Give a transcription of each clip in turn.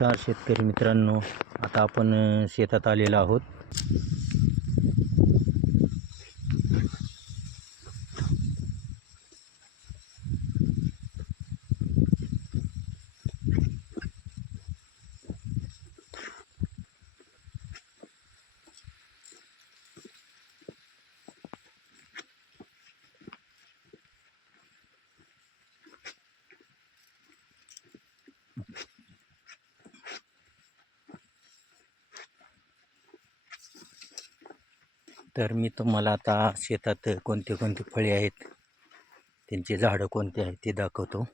नमस्कार शेतकरी मित्रांनो, आता आपण शेतात आलेलो आहोत. तर मी तुम्हाला आता शेतात कोणते कोणते फळे आहेत, त्यांची झाडं कोणती आहेत ते दाखवतो.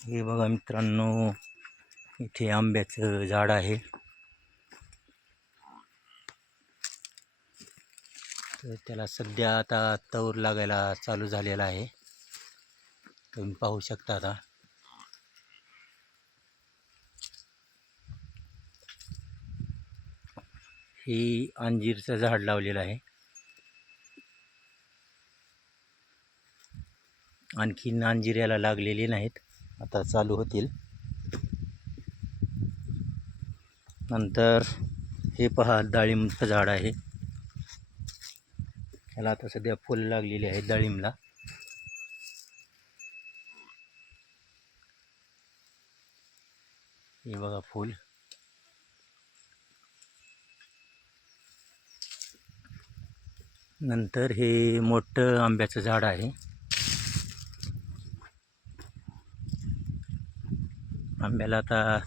हे बघा मित्रांनो, इथे आंब्याचं झाड आहे. तर त्याला सध्या आता तौर लागायला चालू झालेला आहे, तुम्ही पाहू शकता. आता ही अंजीरचं झाड लावलेलं आहे. आणखीन अंजीर याला लागलेली नाहीत, आता चालू होतील. नंतर हे पहा, डाळिंबचं झाड आहे. त्याला आता सध्या फुल लागलेली आहे डाळिंबला. हे बघा फुल. नंतर हे मोठं आंब्याचं झाड आहे. आंब्याला आता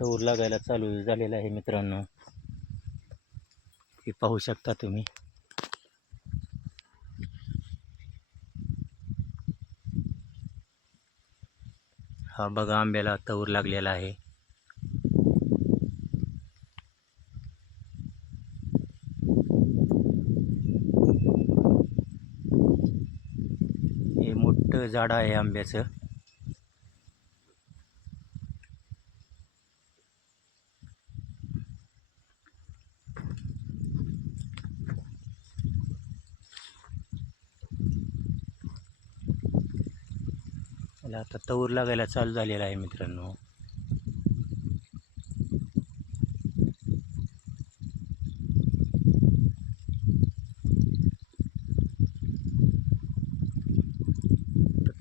तौर लागायला चालू झालेला आहे मित्रांनो, हे पाहू शकता तुम्ही. हा बघा, आंब्याला तौर लागलेला आहे. हे मोठं झाड आहे आंब्याचं. त्याला आता तौर लागायला चालू झालेला आहे मित्रांनो.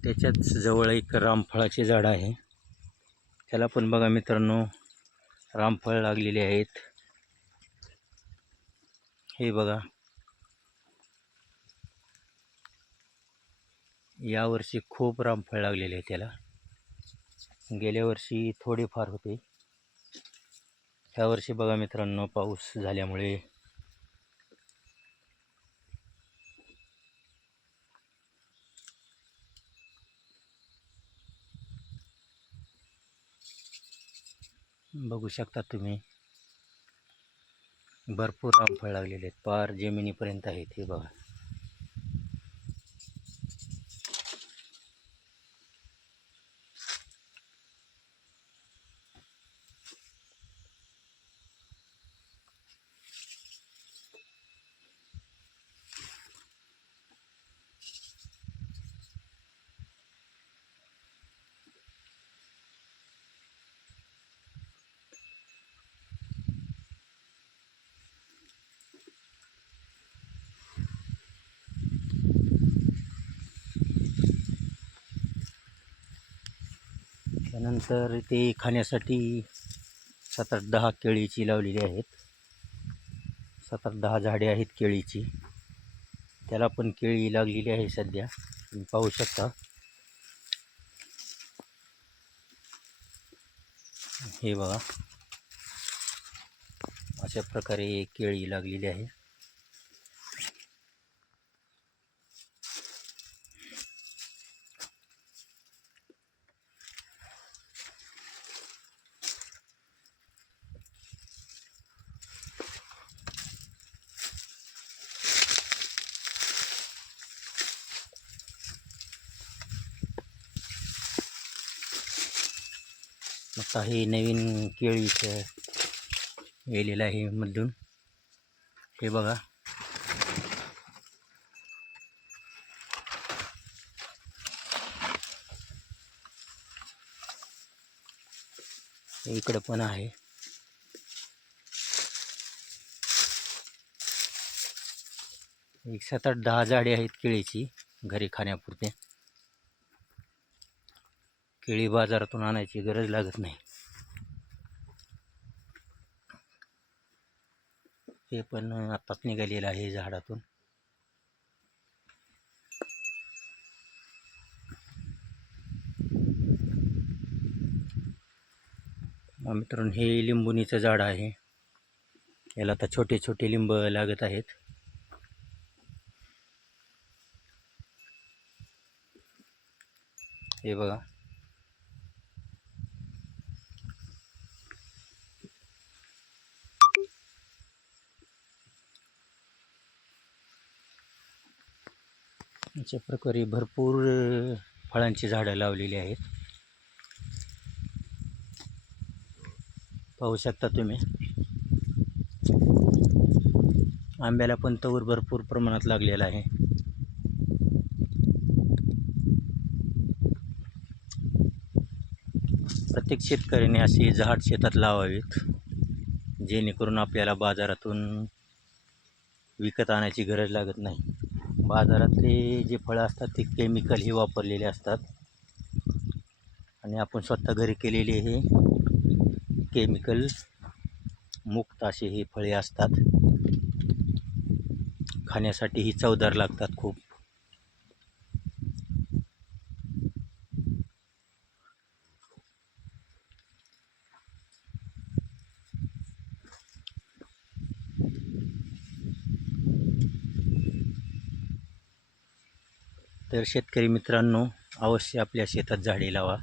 त्याच्याच जवळ एक रामफळाचे झाड आहे. त्याला पण बघा मित्रांनो, रामफळ लागलेले आहेत. हे बघा, यावर्षी खूप रामफळ लागलेले आहे त्याला. गेल्या वर्षी थोडेफार होते, ह्यावर्षी बघा मित्रांनो, पाऊस झाल्यामुळे बघू शकता तुम्ही, भरपूर रामफळ लागलेले आहेत, पार जमिनीपर्यंत आहेत. हे बघा. त्यानंतर ते खाण्यासाठी 7-10 केळीची लावलेली आहेत. 7-10 झाडे आहेत केळीची. त्याला पण केळी लागलेली आहे सध्या, तुम्ही पाहू शकता. हे बघा, अशा प्रकारे केळी लागलेली आहे. आता हे नवीन केळी इथं येलेलं आहे मधून. हे बघा, इकडं पण आहे. एक 7-8-10 झाडे आहेत केळीची घरी खाण्यापुरते. केळी बाजारातून आणायची गरज लागत नाही. हे पण आत्ताच निघालेलं आहे झाडातून. मित्रांनो, हे लिंबुणीचं झाड आहे. याला आता छोटे छोटे लिंब लागत आहेत. हे बघा, अशा प्रकारे भरपूर फळांची झाडं लावलेली आहेत. पाहू शकता तुम्ही. आंब्याला पण तवर भरपूर प्रमाणात लागलेला आहे. प्रत्येक शेतकऱ्याने असे झाड शेतात लावावेत, जेणेकरून आपल्याला बाजारातून विकत आणायची गरज लागत नाही. बाजारातले जे फळं असतात ते केमिकल वापरलेले असतात आणि आपण स्वतः घरी केलेले हे केमिकल मुक्त असे हे फळे असतात. खाण्यासाठीही चवदार लागतात खूप. तर शेतकरी मित्रांनो, अवश्य आपल्या शेतात झाडे लावा.